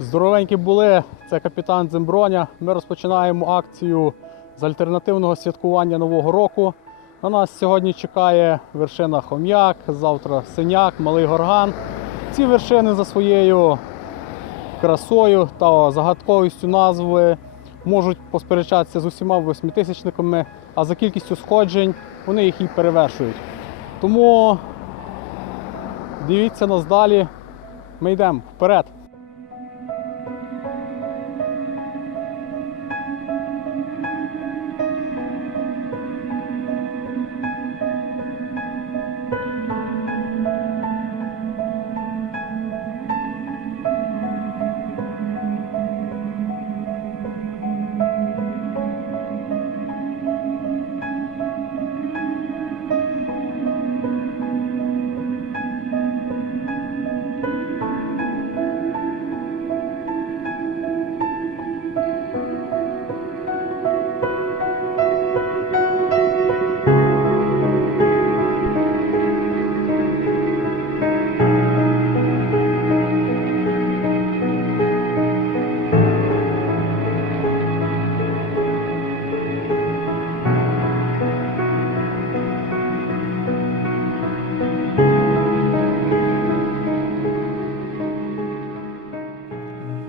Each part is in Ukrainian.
Здоровенькі були, це капітан Дземброня. Ми розпочинаємо акцію з альтернативного святкування Нового року. На нас сьогодні чекає вершина Хом'як, завтра Синяк, Малий Горган. Ці вершини за своєю красою та загадковістю назви можуть посперечатися з усіма восьмитисячниками, а за кількістю сходжень вони їх і перевершують. Тому дивіться нас далі. Ми йдемо вперед.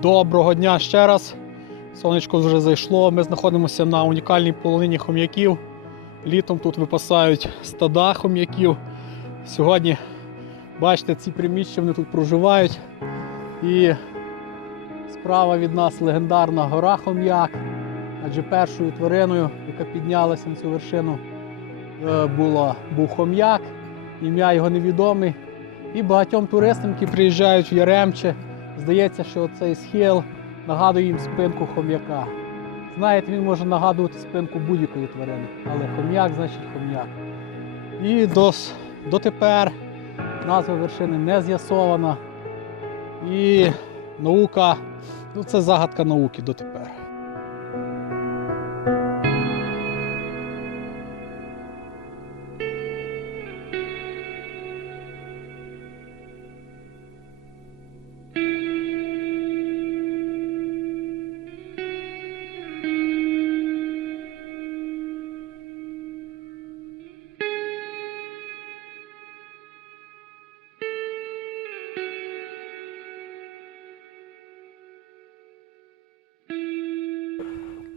Доброго дня ще раз. Сонечко вже зайшло. Ми знаходимося на унікальній полонині хом'яків. Літом тут випасають стада хом'яків. Сьогодні, бачите, ці приміщення вони тут проживають. І справа від нас легендарна гора Хом'як. Адже першою твариною, яка піднялася на цю вершину, е, була, був хом'як. Ім'я його невідоме. І багатьом туристам, які приїжджають в Яремче, Здається, що цей схил нагадує їм спинку хом'яка. Знаєте, він може нагадувати спинку будь-якої тварини, але хом'як значить хом'як. І дос, дотепер назва вершини не з'ясована. І наука, ну це загадка науки дотепер. –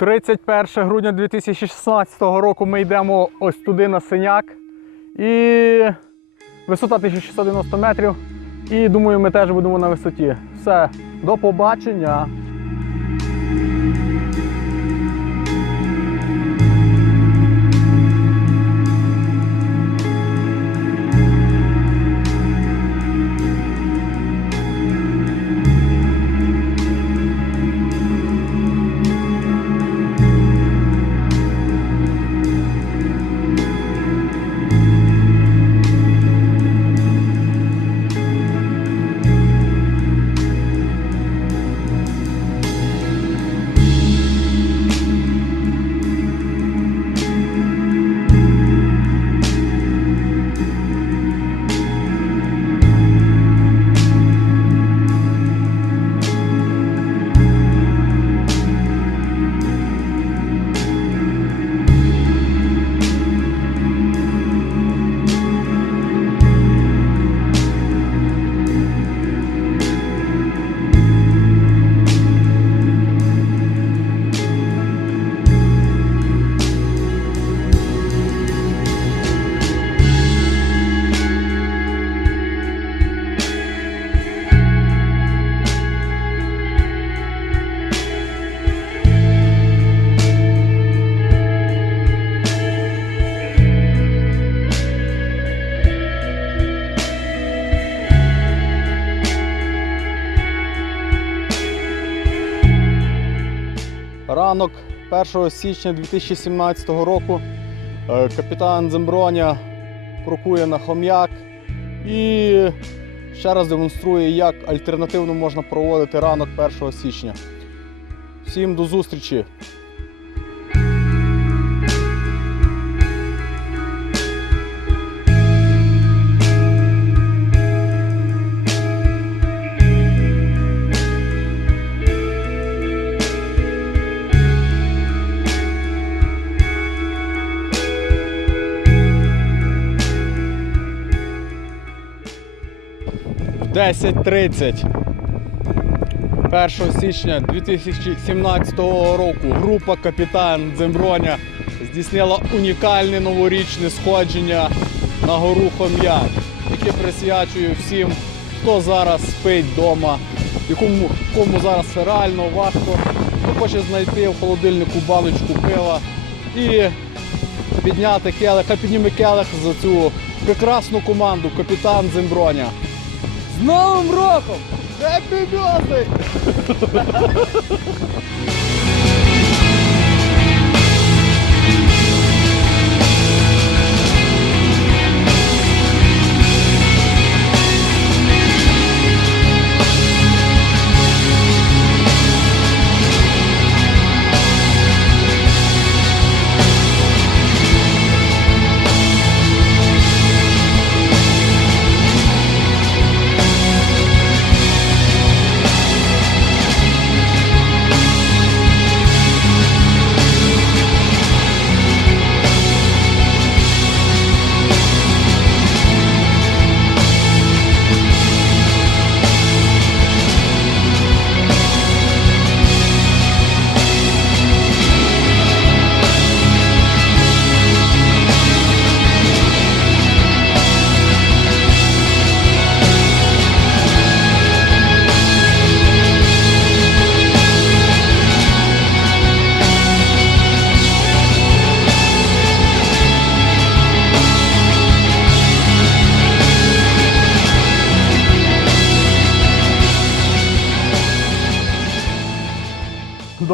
31 грудня 2016 року ми йдемо ось туди на синяк. І висота 1690 метрів. І думаю, ми теж будемо на висоті. Все, до побачення. Ранок 1 січня 2017 року е, капітан Земброня крокує на хом'як і ще раз демонструє, як альтернативно можна проводити ранок 1 січня. Всім до зустрічі! 10.30. 1 січня 2017 року група Капітан Дземброня здійснила унікальне новорічне сходження на гору Хом'як, яке присвячую всім, хто зараз спить вдома, якому кому зараз реально важко, хто хоче знайти в холодильнику баночку пива і підняти келих, а підніме келих за цю прекрасну команду Капітан Дземброня. З Новим роком! Happy birthday!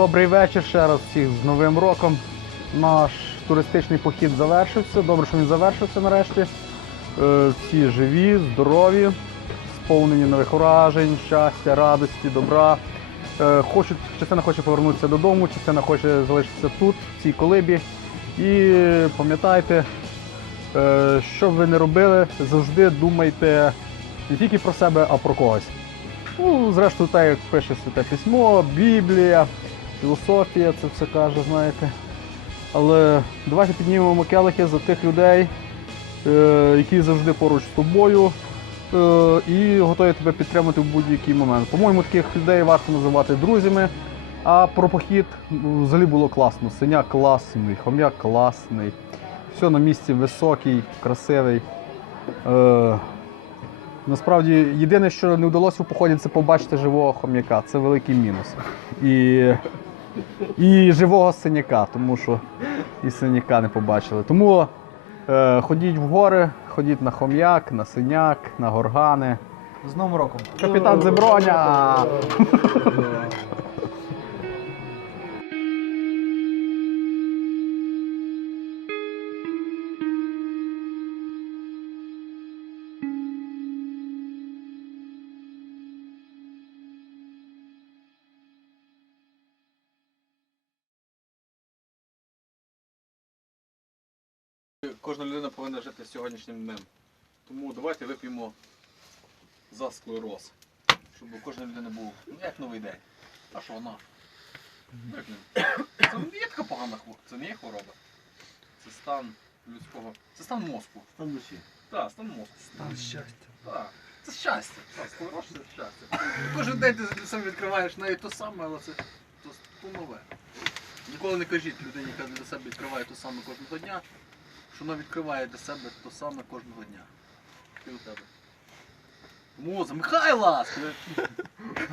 Добрий вечір ще раз всіх з Новим роком. Наш туристичний похід завершився. Добре, що він завершився нарешті. Е, Всі живі, здорові, сповнені нових вражень, щастя, радості, добра. Е, Хочуть, частина хоче повернутися додому, частина хоче залишитися тут, в цій колибі. І пам'ятайте, е, що б ви не робили, завжди думайте не тільки про себе, а про когось. Ну, зрештою, так як пише святе письмо, Біблія, філософія, це все каже, знаєте. Але давайте піднімемо келихи за тих людей, е, які завжди поруч з тобою е, і готові тебе підтримати в будь-який момент. По-моєму, таких людей варто називати друзями. А про похід взагалі було класно. Синяк класний, хом'як класний, все на місці високий, красивий. Е, Насправді, єдине, що не вдалося в поході, це побачити живого хом'яка. Це великий мінус. І, і живого синяка, тому що і синяка не побачили. Тому е, ходіть в гори, ходіть на хом'як, на синяк, на горгани. З Новим роком. Капітан Зеброня! Кожна людина повинна жити сьогоднішнім днем. Тому давайте вип'ємо за склероз. Щоб у кожної людини був ну, як новий день. А що вона? Вип'ємо. Це не є така погана хвороба, це не є хвороба. Це стан людського. Це стан мозку. Стан душі. Так, стан мозку. Стан щастя. Так. Це щастя. Так, склероз це щастя. Кожен день ти для себе відкриваєш навіть то саме, але це то, то нове. Ніколи не кажіть людині, яка для себе відкриває то саме кожного дня, що воно відкриває для себе то саме кожного дня. Ти у тебе. Муза, Михайла!